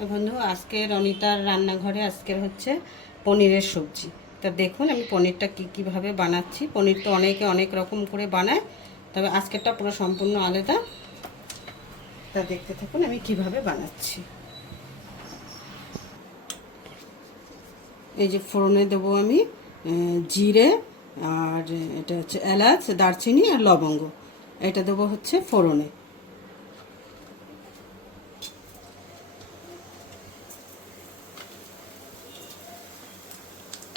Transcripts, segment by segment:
বন্ধু, আজকে রনিতার রান্নাঘরে আজকের হচ্ছে পনিরের সবজি। তা দেখুন আমি পনিরটা কীভাবে বানাচ্ছি। পনির তো অনেকে অনেক রকম করে বানায়, তবে আজকেরটা পুরো সম্পূর্ণ আলাদা। তা দেখতে থাকুন আমি কিভাবে বানাচ্ছি। এই যে ফোড়নে দেবো আমি জিরে, আর এটা হচ্ছে এলাচ, দারচিনি আর লবঙ্গ। এটা দেবো হচ্ছে ফোড়নে।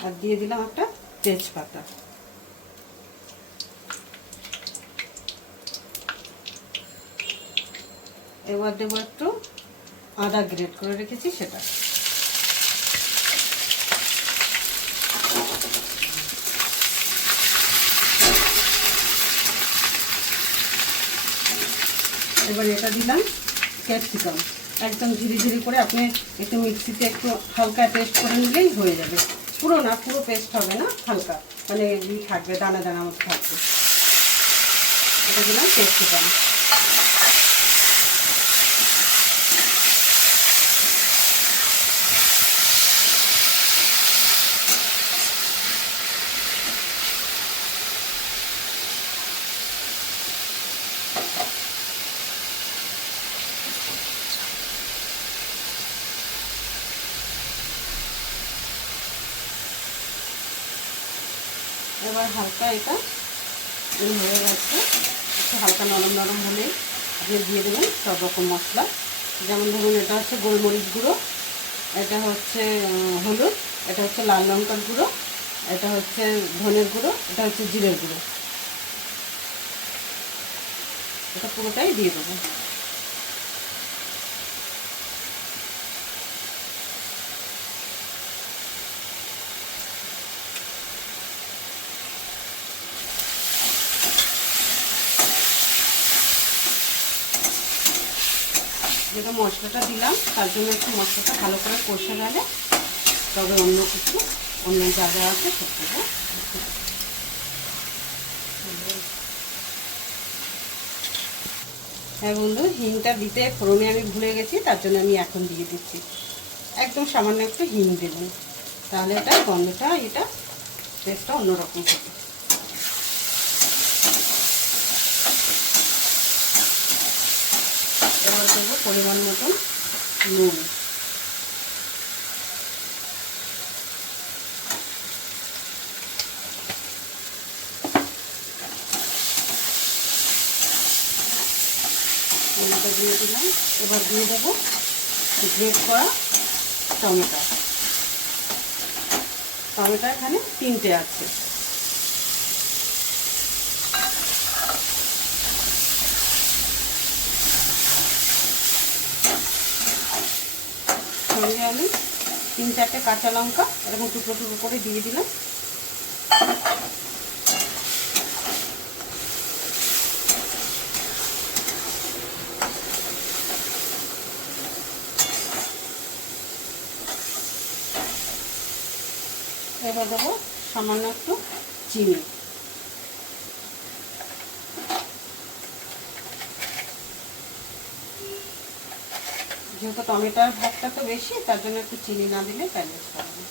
আর দিয়ে দিলাম একটা তেজপাতা। এবার দেবো একটু আদা গ্রেট করে রেখেছি সেটা। এবার এটা দিলাম ক্যাপসিকাম। একদম ঝিরি ঝিরি করে আপনি একটু মিক্সিতে একটু হালকা পেস্ট করে নিলেই হয়ে যাবে। পুরো না, পুরো পেস্ট হবে না, হালকা মানে থাকবে, দানা দানা মতো থাকবে। এটা দিলাম ক্যাপসিকাম। এবার হালকা এটা হয়ে গেছে, একটু হালকা নরম নরম হলে আপনি দিয়ে দেবেন সব রকম মশলা। যেমন ধরুন এটা হচ্ছে গোলমরিচ গুঁড়ো, এটা হচ্ছে হলুদ, এটা হচ্ছে লাল লঙ্কার গুঁড়ো, এটা হচ্ছে ধনের গুঁড়ো, এটা হচ্ছে জিরের গুঁড়ো। এটা পুরোটাই দিয়ে দেবো। যেটা মশলাটা দিলাম তার জন্য একটু মশলাটা ভালো করে কষে গেলে তবে অন্য কিছু, অন্য যা যা আছে সব দেবো। হ্যাঁ বন্ধু, হিংটা দিতে ফোড়নে আমি ভুলে গেছি, তার জন্য আমি এখন দিয়ে দিচ্ছি। একদম সামান্য একটু হিং দেবেন, তাহলে এটা গন্ধটা টেস্টটা অন্যরকম হবে। এবার দেবো পরিমাণ মতন নুন। নুনটা দিয়ে দিলাম। এবার দিয়ে দেবো গ্রেট করা টমেটো। টমেটো এখানে 3টে আছে। সঙ্গে আমি 3-4টে কাঁচা লঙ্কা এরকম টুকরো টুকরো করে দিয়ে দিলাম। এবার দেবো সামান্য একটু চিনি। যেহেতু টমেটোর ভাগটা তো বেশি, তার জন্য একটু চিনি না দিলে ব্যালেন্স হবে।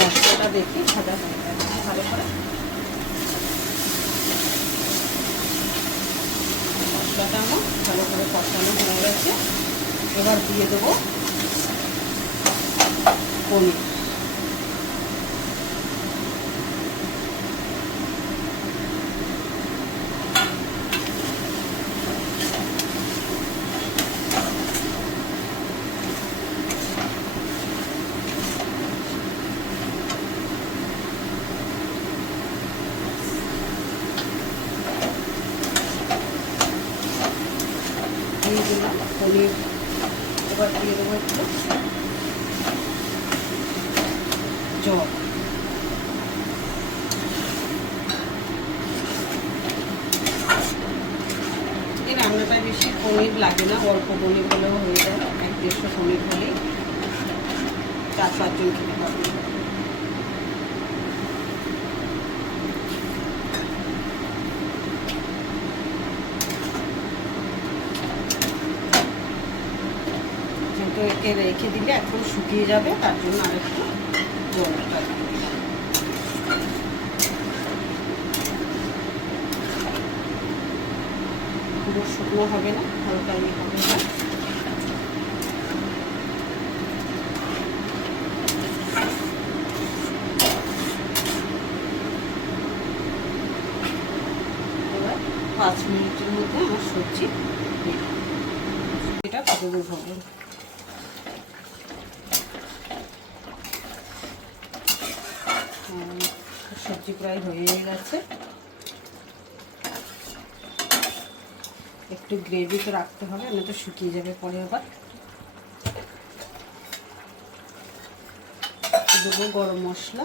মশলাটা দেখি ভাজা হয়ে গেছে ভালো করে। মশলাটা আমার ভালো করে কষানো হয়ে গেছে। এবার দিয়ে দেবো পনির। দিয়ে দিলাম পনির। এবার দিয়ে দেবো একটু জল। এই রান্নাটা বেশি পনির লাগে না, অল্প পনির হলেও হয়ে যায়। 150 পনির হলেই 4-5 জন খেতে পারবে। যেহেতু একে রেখে দিলে এখন শুকিয়ে যাবে, তার জন্য আরেকটু জল লাগবে। পুরো শুকনো হবে না, হালকা ইয়ে হবে না। এবার 5 মিনিটের মধ্যে আমার সবজি এটা কতদূর হবে। সবজি প্রায় হয়ে গেছে। একটু গ্রেভি তো রাখতে হবে, না তো শুকিয়ে যাবে পরে। আবার দেবো গরম মশলা,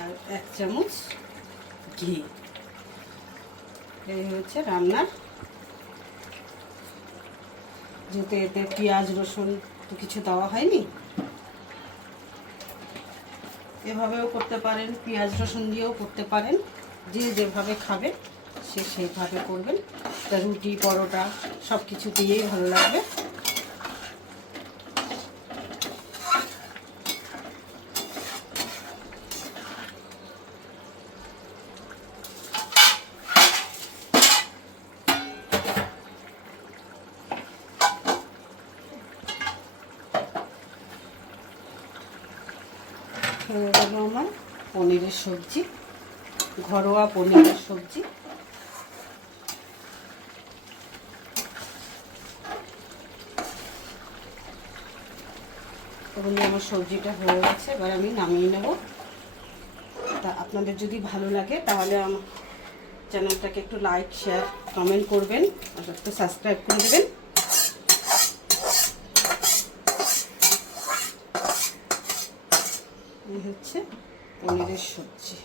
আর 1 চামচ ঘি। এই হচ্ছে রান্নার, যেহেতু এতে পেঁয়াজ রসুন তো কিছু দেওয়া হয়নি, এভাবেও করতে পারেন, পেঁয়াজ রসুন দিয়েও করতে পারেন। যে যেভাবে খাবে সে সেইভাবে করবেন। তা রুটি পরোটা সব কিছু দিয়েই ভালো লাগবে। হয়ে গেল আমার পনিরের সবজি, ঘরোয়া পনিরের সবজি। তখন আমার সবজিটা হয়ে গেছে, এবার আমি নামিয়ে নেব। তা আপনাদের যদি ভালো লাগে তাহলে আমার চ্যানেলটাকে একটু লাইক শেয়ার কমেন্ট করবেন, আর একটু সাবস্ক্রাইব করে দেবেন। এই হচ্ছে পনিরের সবজি।